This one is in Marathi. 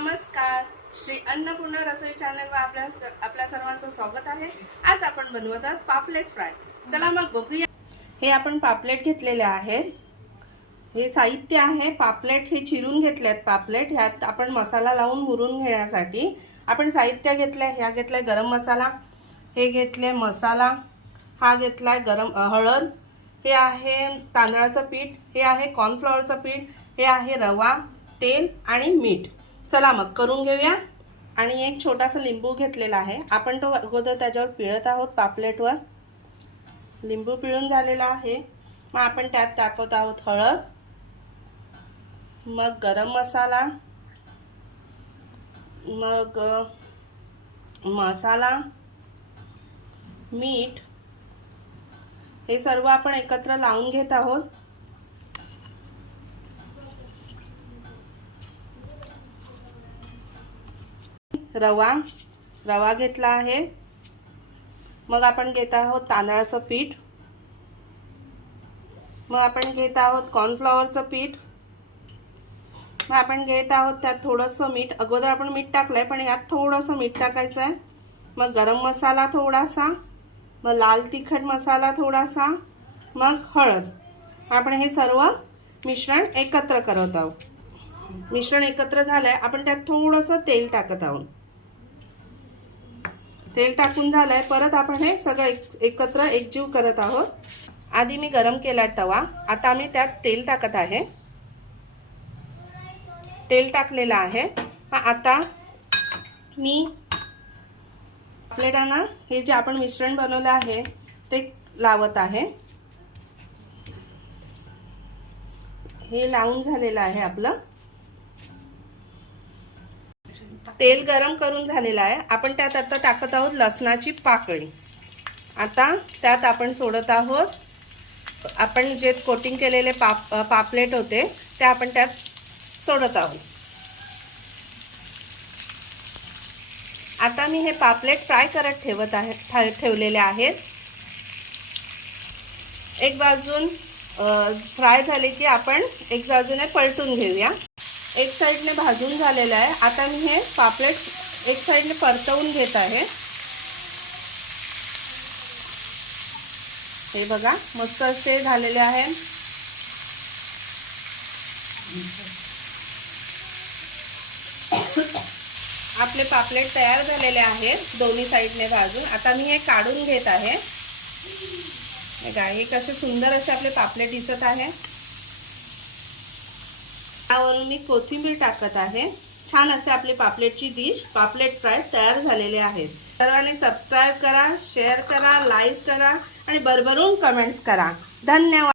नमस्कार. श्री अन्नपूर्णा रसोई चॅनलवर आपल्या स- आपल्या सर्वांचं स्वागत आहे. आज आपण बनवत आहोत पापलेट फ्राय. चला मग बघूया. हे आपण पापलेट घेतलेले आहेत. हे साहित्य आहे. पापलेट हे चिरून घेतले आहेत पापलेट. ह्यात आपण मसाला लावून मुरून घेण्यासाठी आपण साहित्य घेतलं आहे ह्या घेतलाय गरम मसाला. हे घेतले मसाला. हा घेतलाय गरम हळद. हे आहे तांदळाचं पीठ. हे आहे कॉर्नफ्लॉवरचं पीठ. हे आहे रवा तेल आणि मीठ. चला मग करून घेऊया. आणि एक छोटासा लिंबू घेतलेला आहे. आपण तो अगोदर त्याच्यावर पिळत आहोत पापलेटवर. लिंबू पिळून झालेला आहे. मग आपण त्यात टाकत आहोत हळद. मग गरम मसाला. मग मसाला. मीठ. हे सर्व आपण एकत्र लावून घेत आहोत. रवा रवा घेतला आहे. मग आपण घेत आहोत तांदळाचं पीठ. मग आपण घेत आहोत कॉर्नफ्लॉवरचं पीठ. मग आपण घेत आहोत त्यात थोडंसं मीठ. अगोदर आपण मीठ टाकलंय पण यात थोडंसं मीठ टाकायचं आहे मग गरम मसाला थोडासा. मग लाल तिखट मसाला थोडासा. मग हळद. आपण हे सर्व मिश्रण एकत्र करत आहोत. मिश्रण एकत्र झालंय आपण त्यात थोडंसं तेल टाकत आहोत. तेल टाकून झालंय. परत आपण हे सगळं एक एकत्र एकजीव करत आहोत. आधी मी गरम केलाय तवा. आता मी त्यात तेल टाकत आहे. तेल टाकलेलं आहे. आता मी प्लेटांना हे जे आपण मिश्रण बनवलं आहे ते लावत आहे. हे लावून झालेलं आहे आपलं. तेल गरम करून झालेलं आहे. आपण त्यात आता टाकत आहोत लसणाची पाकळी. आता त्यात आपण सोडत आहोत. आपण जे कोटिंग केलेले पाप पापलेट होते ते आपण त्यात सोडत आहोत. आता मी हे पापलेट फ्राय करत ठेवत आहे ठेवलेले आहेत. एक बाजून फ्राय झाले की आपण एक बाजूने पलटून घेऊया. एक साईडने भाजून झालेलं आहे. आता मी हे पापलेट एक साईडने परतवून घेत आहे. हे बघा मस्त असे झालेले आहे. आपले पापलेट तयार झालेले आहेत दोन्ही साईडने भाजून. आता मी हे काढून घेत आहे. हे हे कसे सुंदर असे आपले पापलेट दिसत आहे. मी कोथिंबीर टाकत आहे. छान असे आपली पापलेटची डिश पापलेट फ्राय तयार झालेले आहेत. सर्वांनी सबस्क्राईब करा शेअर करा लाईक्स करा आणि भरभरून कमेंट्स करा. धन्यवाद.